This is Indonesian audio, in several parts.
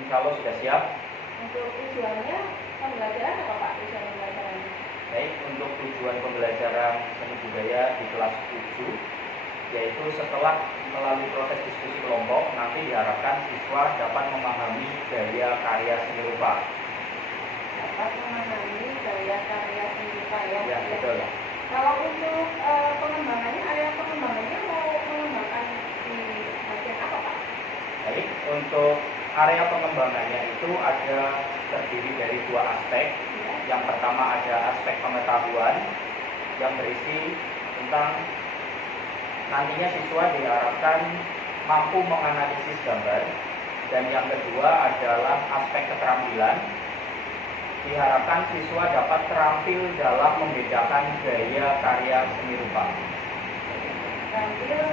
Insya Allah sudah siap. Untuk tujuannya pembelajaran apa Pak? Tujuan pembelajarannya? Baik, untuk tujuan pembelajaran seni budaya di kelas 7, yaitu setelah melalui proses diskusi kelompok, nanti diharapkan siswa dapat memahami gaya karya seni rupa. Dapat memahami gaya karya seni rupa ya? Ya, betul. Kalau untuk pengembangannya, area pengembangannya mau mengembangkan di bagian apa Pak? Baik, untuk area pengembangannya itu ada terdiri dari dua aspek. Ya. Yang pertama ada aspek pengetahuan yang berisi tentang nantinya siswa diharapkan mampu menganalisis gambar, dan yang kedua adalah aspek keterampilan. Diharapkan siswa dapat terampil dalam membedakan gaya karya seni rupa. Terampil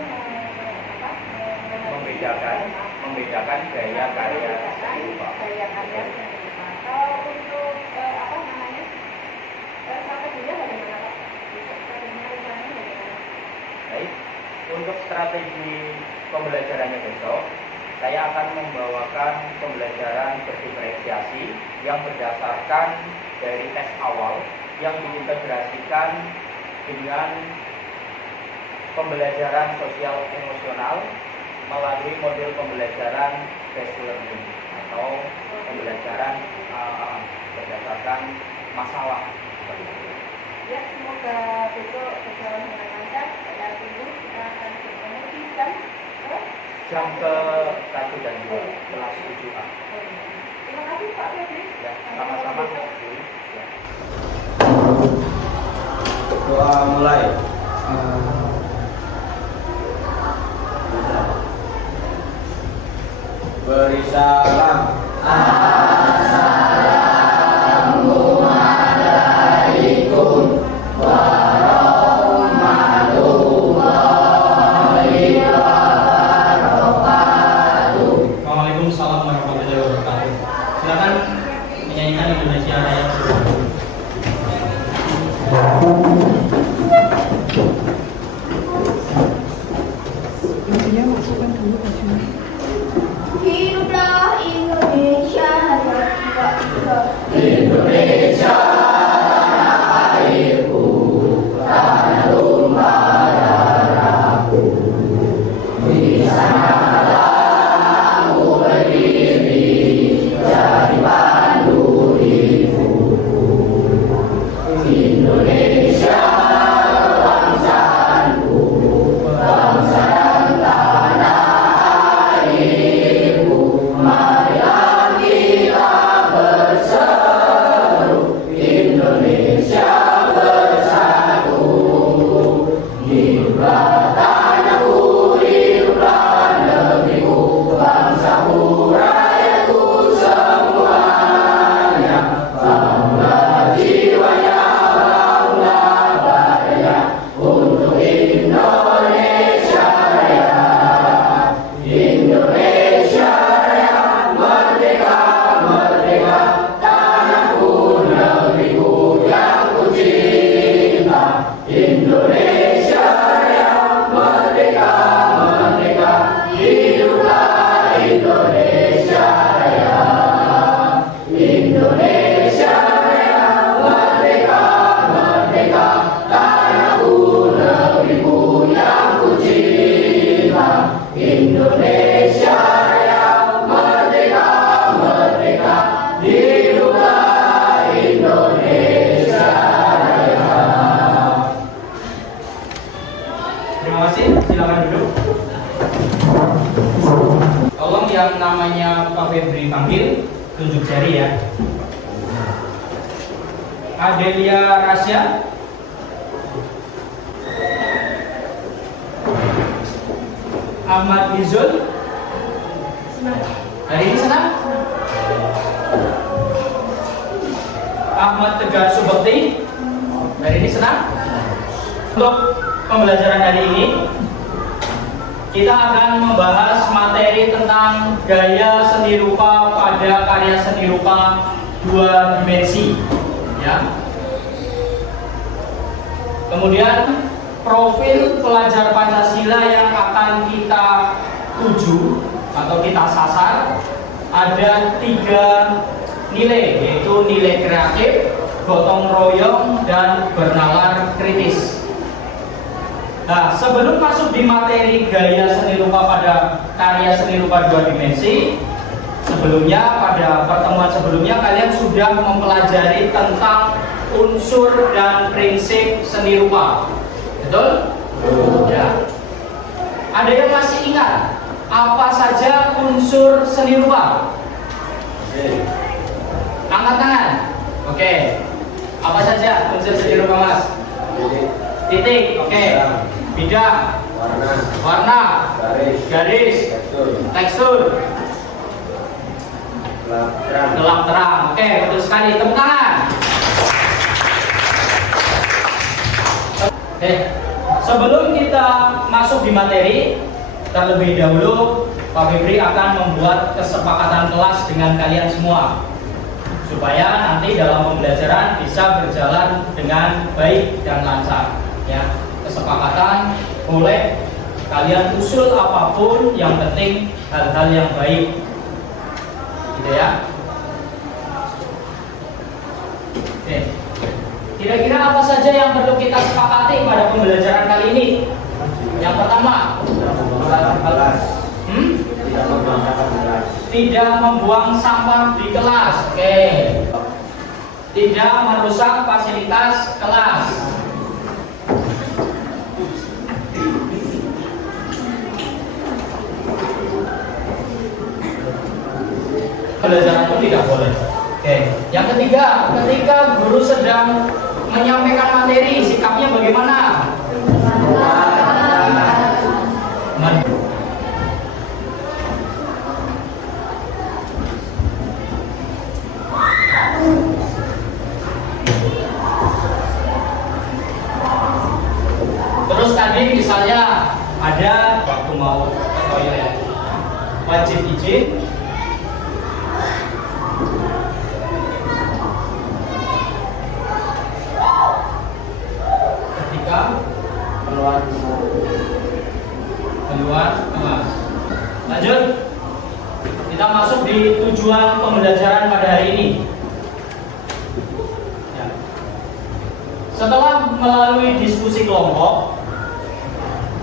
membedakan gaya karya seni rupa. Gaya karya seni rupa. Kalau untuk strateginya bagaimana Pak? Strateginya rencananya bagaimana? Baik, untuk strategi pembelajarannya besok, saya akan membawakan pembelajaran berdiferensiasi yang berdasarkan dari tes awal yang diintegrasikan dengan pembelajaran sosial emosional melalui model pembelajaran based learning atau pembelajaran berdasarkan masalah. Ya, semoga besok berjalan dengan lancar. Saya tunggu, kita akan bertemu di jam ke 1 dan 2 kelas 7A. Terima kasih Pak Febri. Ya, sama-sama. Ya. Doa mulai. Beri salam. Assalamualaikum warahmatullahi wabarakatuh. Waalaikumsalam warahmatullahi wabarakatuh. Silakan menyanyikan Indonesia Raya. Hiduplah Indonesia, Indonesia tanah airku, tanah tumpah darahku. Di sanalah aku berdiri, jadi pandu hidupku. Indonesia kebangsaanku, bangsa dan tanah airku. Marilah kita berseru, Indonesia bersatu. Hiduplah tanahku, hiduplah negeriku, bangsaku, rakyatku semuanya. Bangunlah jiwanya, bangunlah badannya untuk Indonesia Raya. Indonesia Raya, merdeka, merdeka, tanahku, negeriku yang ku cinta. Indonesia Raya, merdeka, merdeka, hiduplah Indonesia Raya. Indonesia Raya, merdeka, merdeka, tanahku, negeriku yang ku cinta. Indonesia Raya, merdeka, merdeka, hiduplah Indonesia Raya. Terima kasih. Silakan duduk. Tolong yang namanya Pak Febri panggil tunjuk jari ya. Adelia Rasya. Ahmad Nizul. Hari ini senang? Ahmad Tegar Subakti. Hari ini senang? Untuk pembelajaran hari ini kita akan membahas materi tentang gaya seni rupa pada karya seni rupa 2 dimensi ya. Kemudian profil pelajar Pancasila yang akan kita tuju atau kita sasar ada 3 nilai, yaitu nilai kreatif, gotong royong, dan bernalar kritis. Nah, sebelum masuk di materi gaya seni rupa pada karya seni rupa 2 dimensi, sebelumnya pada pertemuan sebelumnya kalian sudah mempelajari tentang unsur dan prinsip seni rupa. Betul? Ya. Ada yang masih ingat apa saja unsur seni rupa? Angkat tangan. Oke. Apa saja unsur seni rupa, Mas? Titik. Oke. Bidang, warna, garis, tekstur, gelap terang. Oke, betul sekali. Tepuk tangan. Oke, sebelum kita masuk di materi, terlebih dahulu Pak Febri akan membuat kesepakatan kelas dengan kalian semua supaya nanti dalam pembelajaran bisa berjalan dengan baik dan lancar. Ya, kesepakatan boleh kalian usul apapun, yang penting hal-hal yang baik, gitu ya. Oke. Kira-kira apa saja yang perlu kita sepakati pada pembelajaran kali ini? Yang pertama, tidak membuang sampah di kelas. Oke. Tidak merusak fasilitas kelas. Pembelajaran pun tidak boleh. Oke. Yang ketiga, ketika guru sedang menyampaikan materi, sikapnya bagaimana? Terus tadi misalnya ada waktu mau ke toilet, wajib izin. Keluar kelas. Lanjut, kita masuk di tujuan pembelajaran pada hari ini. Ya. Setelah melalui diskusi kelompok,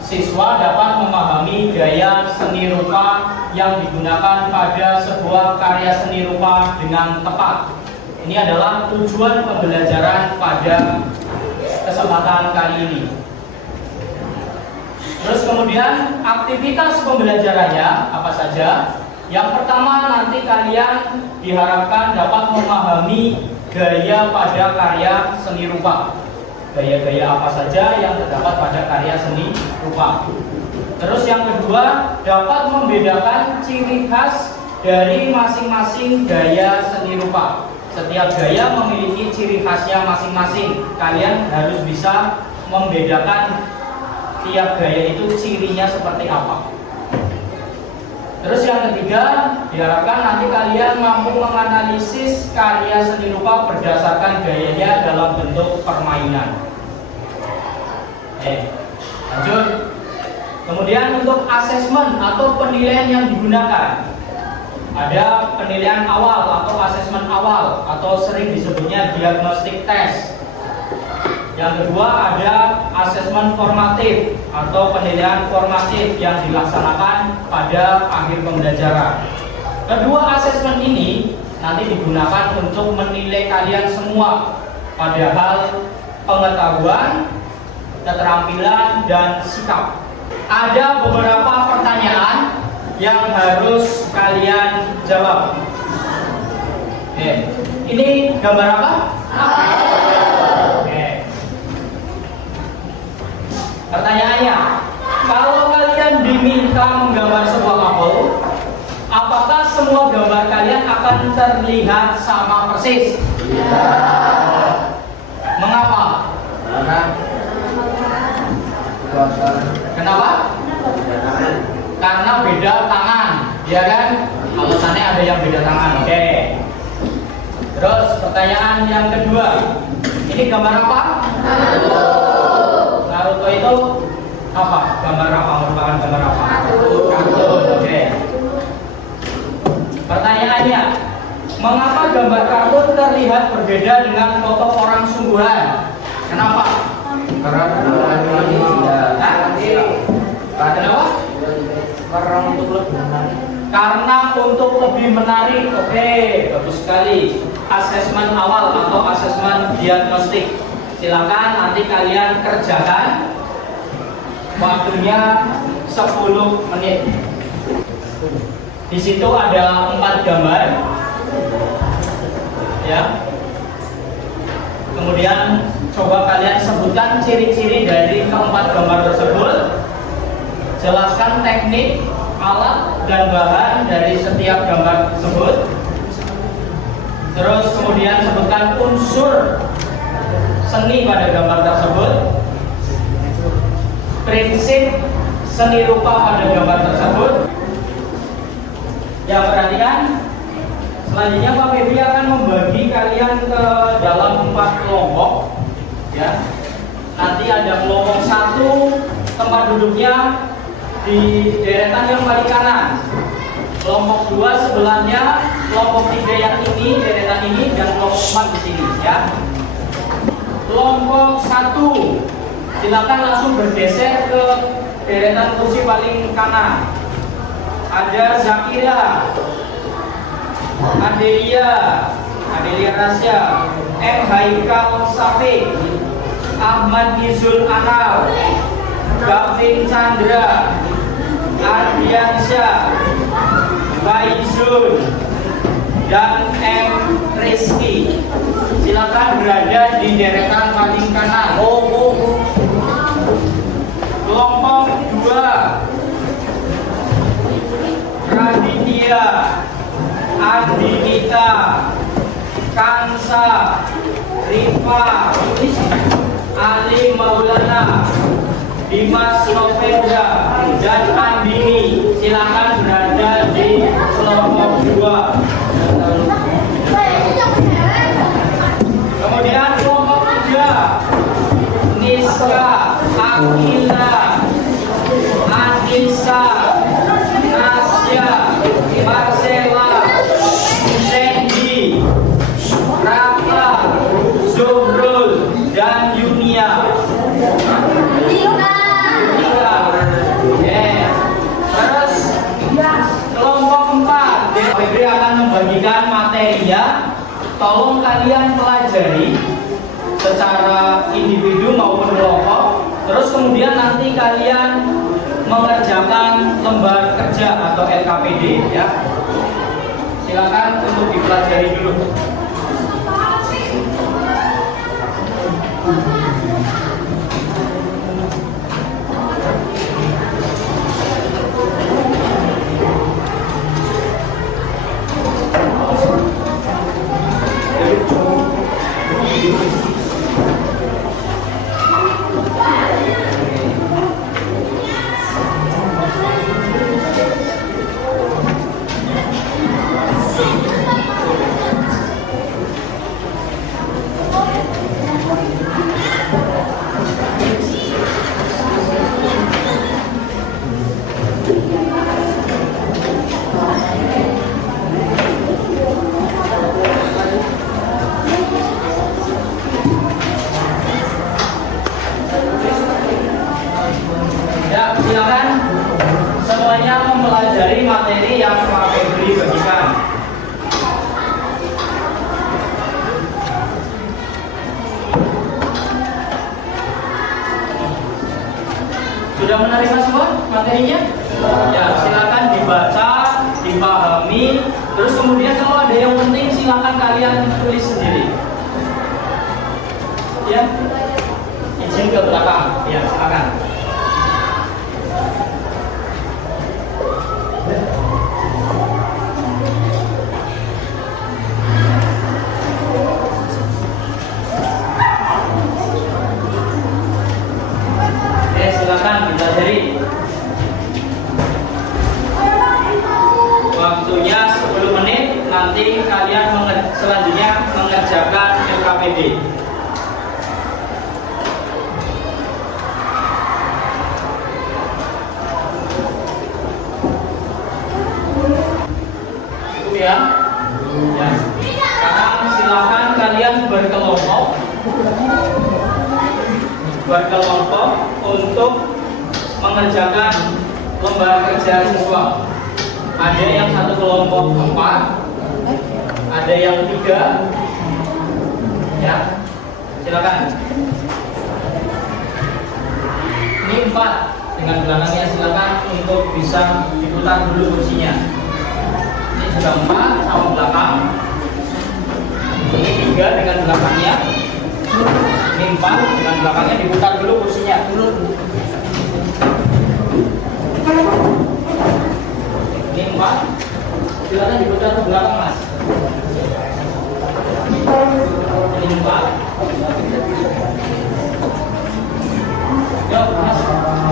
siswa dapat memahami gaya seni rupa yang digunakan pada sebuah karya seni rupa dengan tepat. Ini adalah tujuan pembelajaran pada kesempatan kali ini. Terus kemudian aktivitas pembelajarannya apa saja? Yang pertama, nanti kalian diharapkan dapat memahami gaya pada karya seni rupa. Gaya-gaya apa saja yang terdapat pada karya seni rupa. Terus yang kedua, dapat membedakan ciri khas dari masing-masing gaya seni rupa. Setiap gaya memiliki ciri khasnya masing-masing. Kalian harus bisa membedakan tiap gaya itu cirinya seperti apa. Terus yang ketiga, diharapkan nanti kalian mampu menganalisis karya seni rupa berdasarkan gayanya dalam bentuk permainan. Lanjut. Kemudian untuk asesmen atau penilaian yang digunakan, ada penilaian awal atau asesmen awal atau sering disebutnya diagnostic test. Yang kedua ada asesmen formatif atau penilaian formatif yang dilaksanakan pada akhir pembelajaran. Kedua asesmen ini nanti digunakan untuk menilai kalian semua pada hal pengetahuan, keterampilan, dan sikap. Ada beberapa pertanyaan yang harus kalian jawab. Oke. Ini gambar apa? Pertanyaannya, kalau kalian diminta menggambar sebuah apel, apakah semua gambar kalian akan terlihat sama persis? Iya. Mengapa? Kenapa? Karena beda tangan, ya kan? Alasannya ada yang beda tangan. Oke. Terus pertanyaan yang kedua, ini gambar apa? Naruto itu apa? Gambar apa? Merupakan gambar apa? Kartun. Oke. Pertanyaannya, mengapa gambar kartun terlihat berbeda dengan foto orang sungguhan? Kenapa? Kenapa? Karena untuk lebih menarik. Oke, bagus sekali. Asesmen awal atau asesmen diagnostik. Silakan nanti kalian kerjakan. Waktunya 10 menit. Di situ ada 4 gambar. Ya. Kemudian coba kalian sebutkan ciri-ciri dari keempat gambar tersebut. Jelaskan teknik, alat, dan bahan dari setiap gambar tersebut. Terus kemudian sebutkan unsur seni pada gambar tersebut. Prinsip seni rupa pada gambar tersebut. Ya, perhatikan. Selanjutnya Pak Febri akan membagi kalian ke dalam 4 kelompok. Ya. Nanti ada kelompok 1 tempat duduknya di deretan yang paling kanan. Kelompok 2 sebelahnya, kelompok 3 yang ini, deretan ini, dan kelompok 4 di sini, ya. Kelompok 1, silakan langsung bergeser ke deretan kursi paling kanan. Ada Zakira, Adelia Rasya, M. Haikal Safi, Ahmad Izul Anal, Gavin Chandra, Ardiansyah, Baizul, dan M. Rizky. Silakan berada di deretan paling kanan. Kelompok 2, Raditya, Andinita, Kansa, Rifa, Ali Maulana, Dimas Novendra, dan Andini. Silakan berada di kelompok 2. Kemudian kelompok 3, Niska, Akila, Anissa, Nasya, Marcella, Sandy, Raka, Zuhrul, dan Yunia. Terus kelompok 4, Febri akan membagikan materinya. Tolong kalian pelajari secara individu maupun kelompok. Terus kemudian nanti kalian mengerjakan lembar kerja atau LKPD, ya. Silakan untuk dipelajari dulu. Materi yang Pak Febri bagikan. Sudah menerima semua materinya? Ya, silakan dibaca, dipahami. Terus kemudian kalau ada yang penting silakan kalian tulis sendiri. Ya, izin ke belakang. Ya, silakan. Silakan dipelajari. Waktunya 10 menit. Nanti kalian selanjutnya mengerjakan LKPD. Itu ya. Ya. Sekarang silakan kalian berkelompok untuk mengerjakan lembar kerja siswa. Ada yang satu kelompok 4, ada yang 3. Ya, silakan. Ini 4 dengan belakangnya, silakan untuk bisa diputar dulu kursinya. Ini juga 4 sama belakang. Ini 3 dengan belakangnya. Ini 4 dengan belakangnya, diputar dulu kursinya. Ini 4, silakan diputar ke belakang, Mas. Ini 4. Yuk, Mas,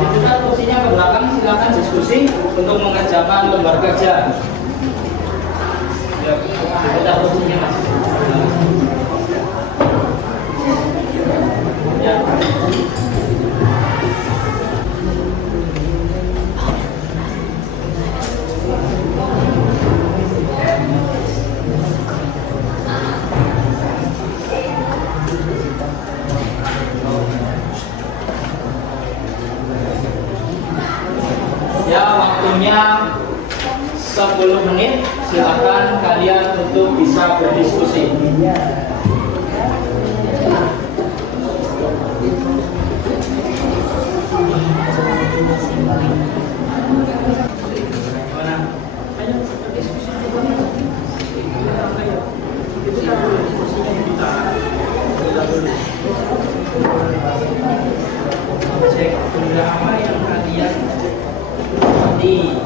diputar kursinya ke belakang, silakan diskusi untuk mengerjakan lembar kerja. Yuk, diputar kursinya, Mas. Ya. Ya, waktunya 10 menit. Silakan kalian untuk bisa berdiskusi. Cek benda apa yang kalian seperti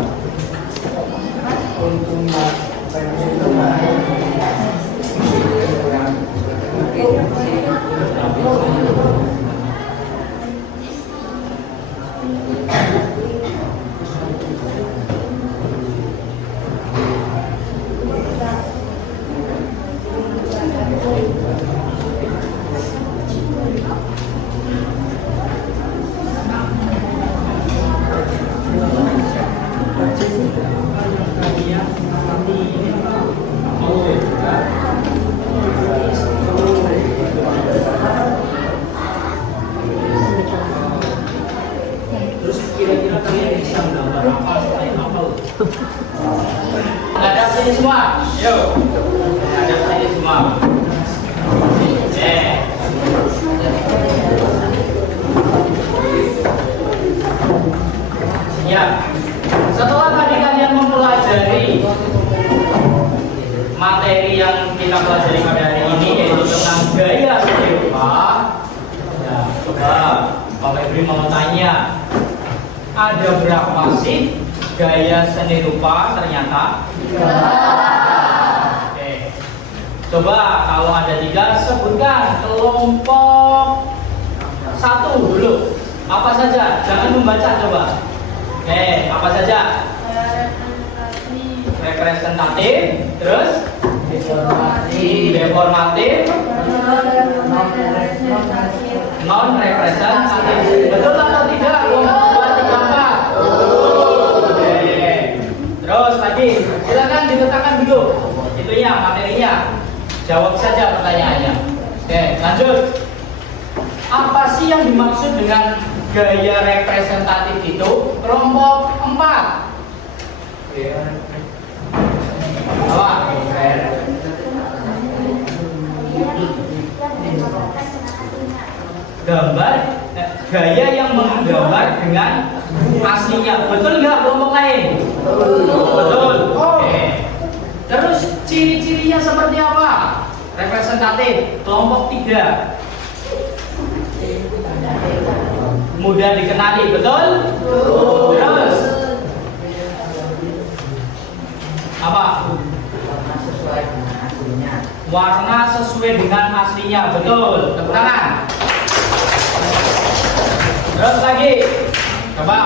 terus kira-kira kalian bisa menggambar apa selain apa? Hadap sini semua, yuk. Hadap sini semua. Ya. Setelah tadi kalian mempelajari materi yang kita pelajari pada hari ini, yaitu tentang gaya seni rupa. Ya, coba Bapak Ibu mau tanya, ada berapa sih gaya seni rupa ternyata? Oke. Coba kalau ada 3, sebutkan kelompok 1 dulu. Apa saja? Jangan membaca, coba. Oke, apa saja? Representatif, terus deformatif, non representatif. Betul atau tidak? Kelompok 2, 3, 4. Oke. Terus lagi, silakan diletakkan dulu itunya, materinya. Jawab saja pertanyaannya. Oke, lanjut. Apa sih yang dimaksud dengan gaya representatif itu? Kelompok 4. Apa? Gambar gaya yang menggambar dengan aslinya. Betul nggak kelompok lain? Betul. Oke. Terus ciri-cirinya seperti apa? Representatif. Kelompok 3. Mudah dikenali, betul? Terus apa? Warna sesuai dengan aslinya, betul. Tepuk tangan. Terus lagi, coba.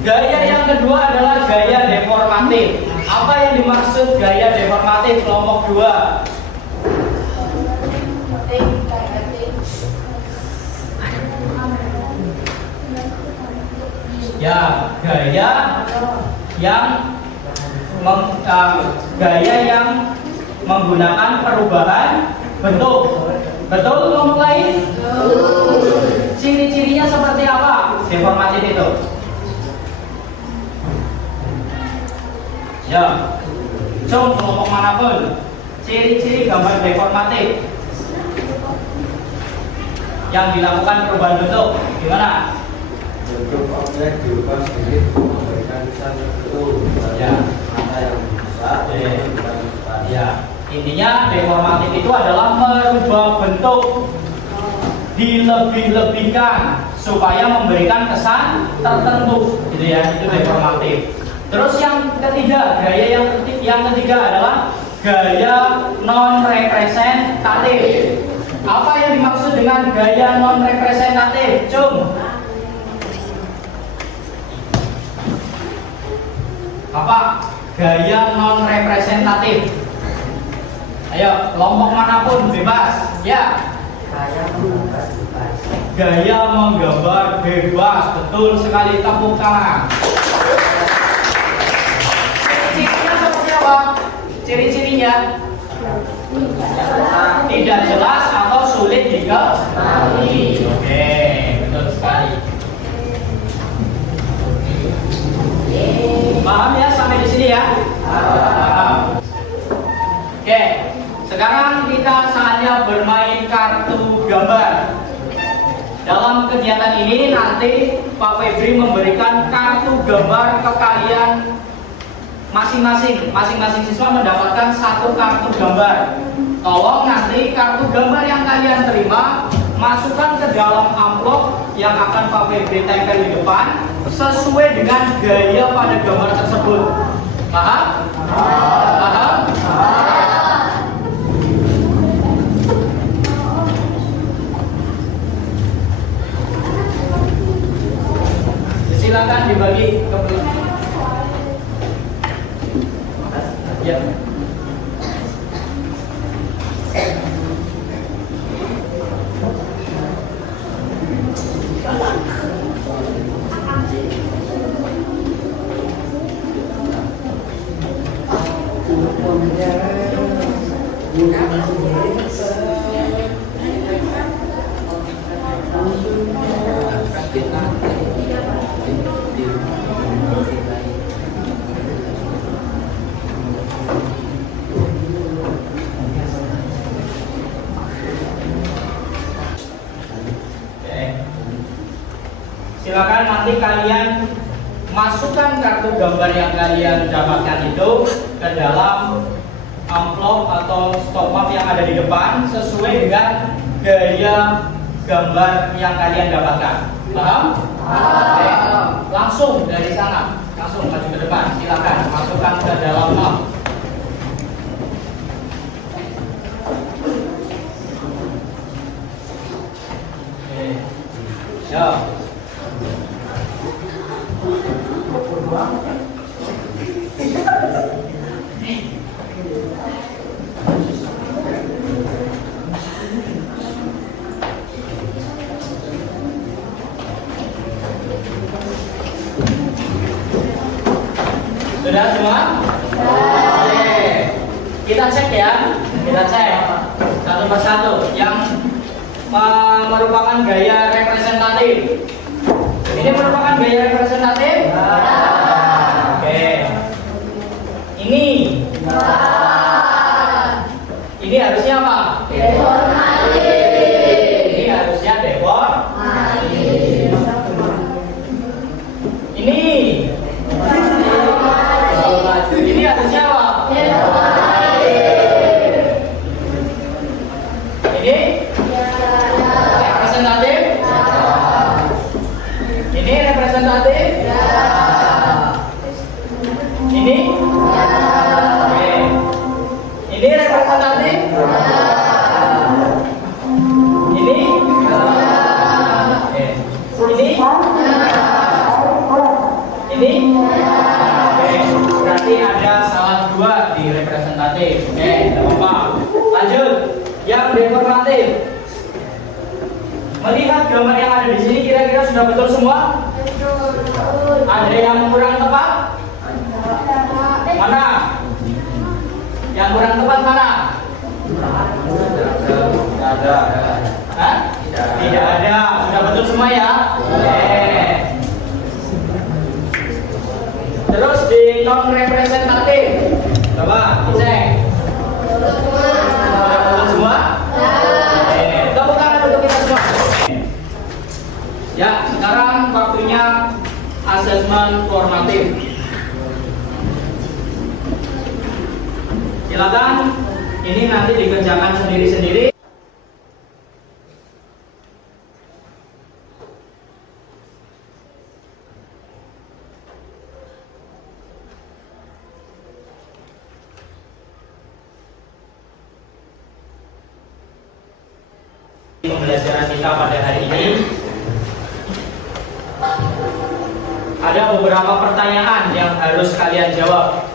Gaya yang kedua adalah gaya deformatif. Apa yang dimaksud gaya deformatif kelompok 2? Ya, gaya yang gaya yang menggunakan perubahan bentuk. Betul kelompok lain? Ciri-cirinya seperti apa deformatif itu? Ya, coba kelompok manapun ciri-ciri gambar deformatif yang dilakukan perubahan bentuk gimana? Bentuk objek diubah sedikit memberikan kesan tertentu, Ya. mata yang besar, bukan besar. Ya, intinya deformatif itu adalah merubah bentuk, dilebih-lebihkan supaya memberikan kesan tertentu, gitu ya. Itu deformatif. Terus yang ketiga, gaya yang ketiga adalah gaya non representatif. Apa yang dimaksud dengan gaya non representatif? Cung. Apa? Gaya non representatif. Ayo, kelompok manapun bebas. Ya. Gaya menggambar bebas. Betul sekali, tepuk tangan. Ciri-cirinya seperti apa? Ciri-cirinya tidak jelas atau sulit dikenali. Oke, betul sekali. Paham ya sampai di sini ya? Paham. Oke, sekarang kita saatnya bermain kartu gambar. Dalam kegiatan ini nanti Pak Febri memberikan kartu gambar ke kalian masing-masing. Masing-masing siswa mendapatkan satu kartu gambar. Tolong nanti kartu gambar yang kalian terima masukkan ke dalam amplop yang akan Pak Febri tempel di depan sesuai dengan gaya pada gambar tersebut. Paham? Paham? Silakan dibagi ke belakang. Ya. Silakan nanti kalian masukkan kartu gambar yang kalian dapatkan itu ke dalam amplop atau stop map yang ada di depan sesuai dengan gaya gambar yang kalian dapatkan. Paham? Oke. Langsung dari sana, langsung maju ke depan. Silakan masukkan ke dalam map. Ya. Sudah semua? Oke. Kita cek ya. Kita cek satu persatu yang merupakan gaya representatif. Ini merupakan gaya representatif? Oke. Ini. Ini harusnya apa? Ini harusnya deformatif. Ini. Ini harusnya apa? Ini representatif. Ini representatif. Ini. Oke. Ini representatif. Ini. Oke. Ini. Ini. Berarti ada salah dua di representatif. Oke, tidak apa-apa. Lanjut, yang deformatif. Melihat gambar yang ada di sini, kira-kira sudah betul semua? Ada yang kurang tepat? Mana? sebelah mana? Tidak ada. Hah? Tidak ada. Sudah betul semua ya? Oke. Terus di non representatif. Coba dicek. Sudah betul semua? Oke. Tepuk tangan untuk kita semua. Ya, sekarang waktunya asesmen formatif. Silakan. Ini nanti dikerjakan sendiri-sendiri. Pembelajaran kita pada hari ini ada beberapa pertanyaan yang harus kalian jawab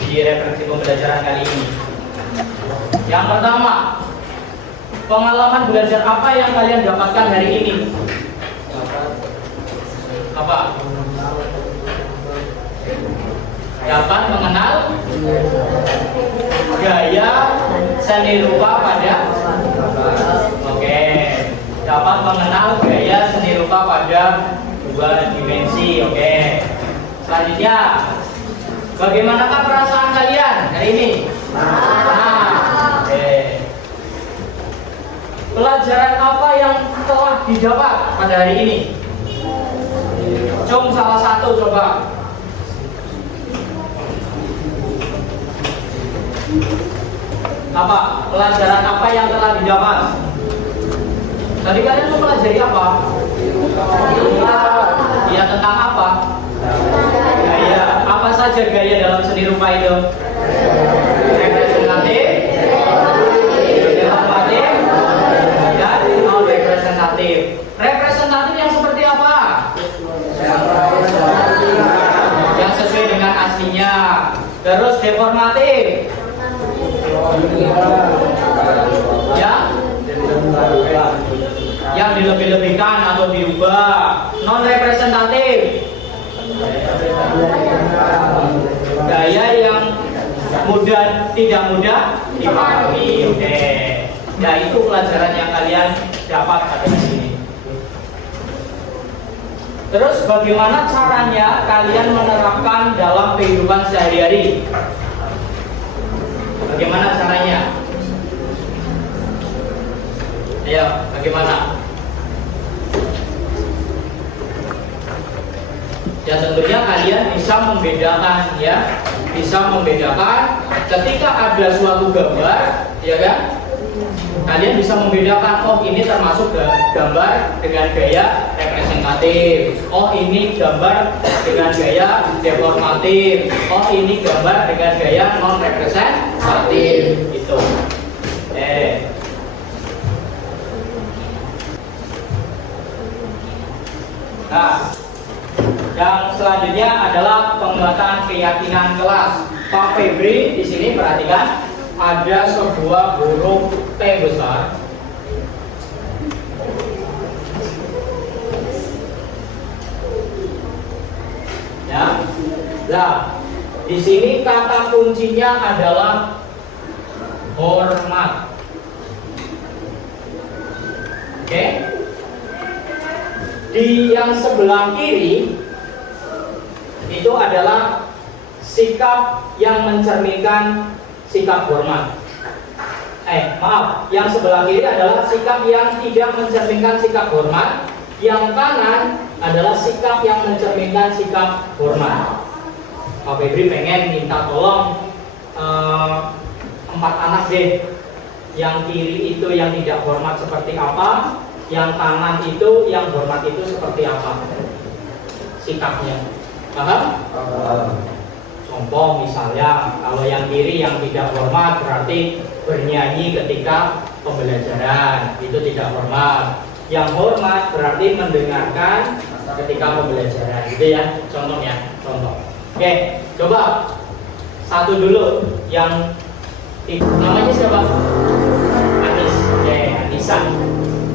di referensi pembelajaran kali ini. Yang pertama, pengalaman belajar apa yang kalian dapatkan hari ini? Apa? Dapat mengenal gaya seni rupa pada dapat mengenal gaya seni rupa pada dua dimensi. Oke. Selanjutnya, bagaimanakah perasaan kalian hari ini? Oke. Pelajaran apa yang telah didapat pada hari ini? Cung salah satu coba. Apa? Pelajaran apa yang telah didapat? Tadi kalian mau pelajari apa? Ya, tentang apa? Gaya. Apa saja gaya dalam seni rupa itu? Representatif, demonstratif, dan non representatif. Representatif yang seperti apa? Yang sesuai dengan aslinya. Terus deformatif. Yang dilebih-lebihkan atau diubah. Non representatif, gaya yang tidak mudah dipahami. Oke. Ya, itu pelajaran yang kalian dapat pada di sini. Terus bagaimana caranya kalian menerapkan dalam kehidupan sehari-hari? Bagaimana caranya? Ayo, bagaimana? Ya, tentunya kalian bisa membedakan, ya, ketika ada suatu gambar, ya kan? Kalian bisa membedakan, oh ini termasuk gambar dengan gaya representatif, oh ini gambar dengan gaya deformatif, oh ini gambar dengan gaya non representatif, gitu. Nah, yang selanjutnya adalah penguatan keyakinan kelas. Pak Febri di sini perhatikan ada sebuah huruf T besar. Ya, nah di sini kata kuncinya adalah hormat. Oke. Di yang sebelah kiri itu adalah sikap yang mencerminkan sikap hormat. Yang sebelah kiri adalah sikap yang tidak mencerminkan sikap hormat. Yang kanan adalah sikap yang mencerminkan sikap hormat. Pak Febri pengen minta tolong 4 anak deh. Yang kiri itu yang tidak hormat seperti apa? Yang kanan itu, yang hormat itu seperti apa sikapnya? Paham? Contoh misalnya, kalau yang kiri yang tidak hormat berarti bernyanyi ketika pembelajaran, itu tidak hormat. Yang hormat berarti mendengarkan ketika pembelajaran, gitu ya. Contohnya, contoh. Oke, coba satu dulu yang namanya siapa? Anis. Oke, Anissa.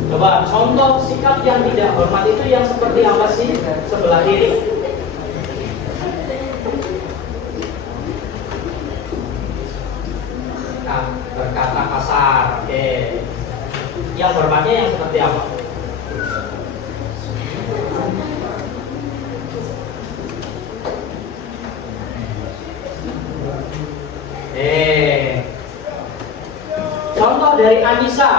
Coba contoh sikap yang tidak hormat itu yang seperti apa sih sebelah kiri? Nah, syaratnya yang seperti apa? Contoh dari Anissa,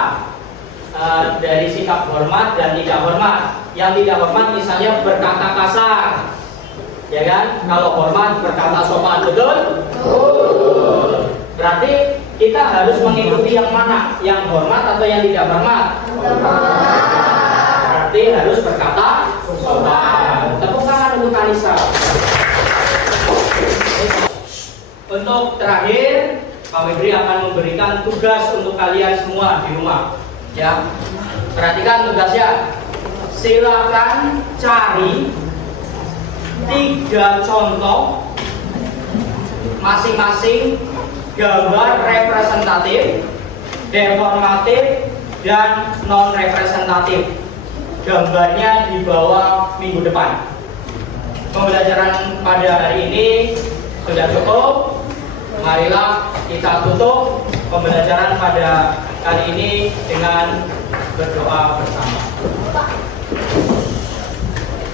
dari sikap hormat dan tidak hormat. Yang tidak hormat misalnya berkata kasar, ya kan? Kalau hormat berkata sopan, betul? Berarti kita harus mengikuti yang mana? Yang hormat atau yang tidak hormat? Berarti harus berkata sopan. Tepuk tangan untuk Anissa. Untuk terakhir, Pak Febri akan memberikan tugas untuk kalian semua di rumah. Ya, perhatikan tugasnya. Silakan cari 3 contoh masing-masing gambar representatif, deformatif, dan non representatif. Gambarnya dibawa minggu depan. Pembelajaran pada hari ini sudah cukup. Marilah kita tutup pembelajaran pada kali ini dengan berdoa bersama.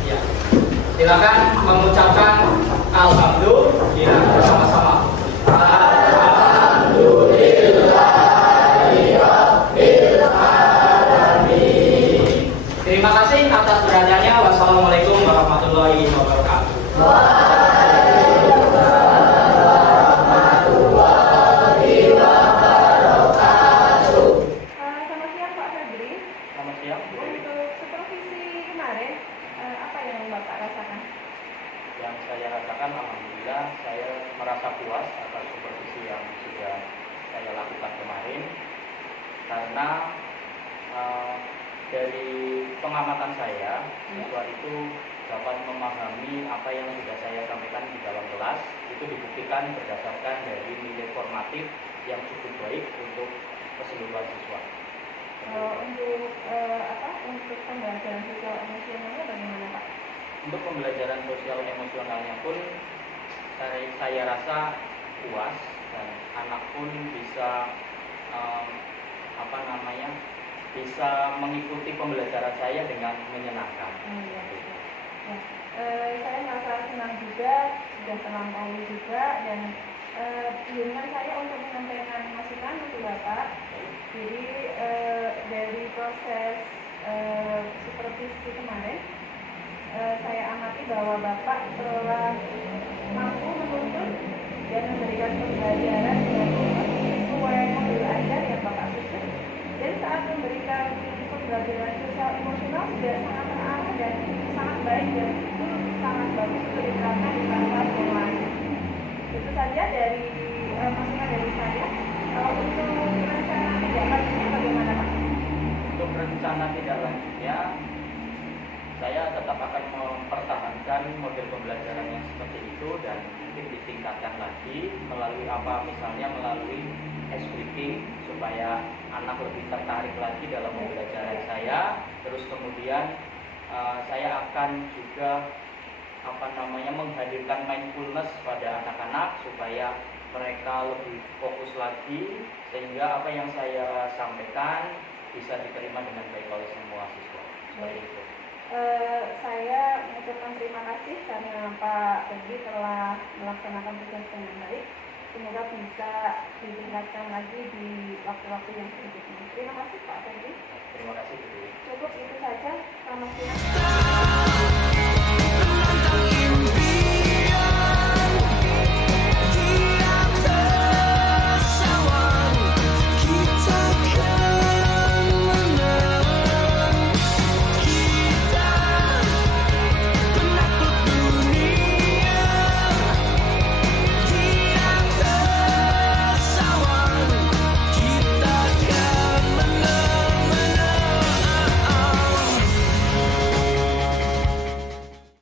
Ya. Silakan mengucapkan alhamdulillah bersama-sama. Terima kasih atas perhatiannya. Wassalamualaikum warahmatullahi wabarakatuh. Yang saya rasakan, alhamdulillah, saya merasa puas atas supervisi yang sudah saya lakukan kemarin, karena dari pengamatan saya, siswa itu dapat memahami apa yang sudah saya sampaikan di dalam kelas. Itu dibuktikan berdasarkan dari nilai formatif yang cukup baik untuk keseluruhan siswa. Untuk pembelajaran sosial emosionalnya bagaimana, Pak? Untuk pembelajaran sosial emosionalnya pun saya rasa puas, dan anak pun bisa bisa mengikuti pembelajaran saya dengan menyenangkan. Saya merasa senang juga, sudah terlampaui juga, dan bimbingan saya untuk menyampaikan masukan untuk Bapak. Jadi dari proses supervisi kemarin, saya amati bahwa Bapak telah mampu menuntut dan memberikan pembelajaran yang sesuai modul ajar yang Bapak susun. Dan saat memberikan pembelajaran sosial emosional sudah sangat terarah dan sangat baik, dan itu sangat bagus untuk diterapkan di kelas yang lain. Itu saja dari masukan dari saya. Kalau untuk rencana tidak lanjutnya bagaimana, Pak? Untuk rencana tidak lanjutnya, saya tetap akan mempertahankan model pembelajaran yang seperti itu, dan mungkin ditingkatkan lagi melalui misalnya melalui speaking, supaya anak lebih tertarik lagi dalam pembelajaran saya. Terus kemudian saya akan juga menghadirkan mindfulness pada anak-anak supaya mereka lebih fokus lagi, sehingga apa yang saya sampaikan bisa diterima dengan baik oleh semua siswa. Seperti itu. Saya mengucapkan terima kasih karena Pak Febri telah melaksanakan tugas dengan baik. Semoga bisa ditingkatkan lagi di waktu-waktu yang berikutnya. Terima kasih Pak Febri. Terima kasih. Cukup itu saja. Selamat siang.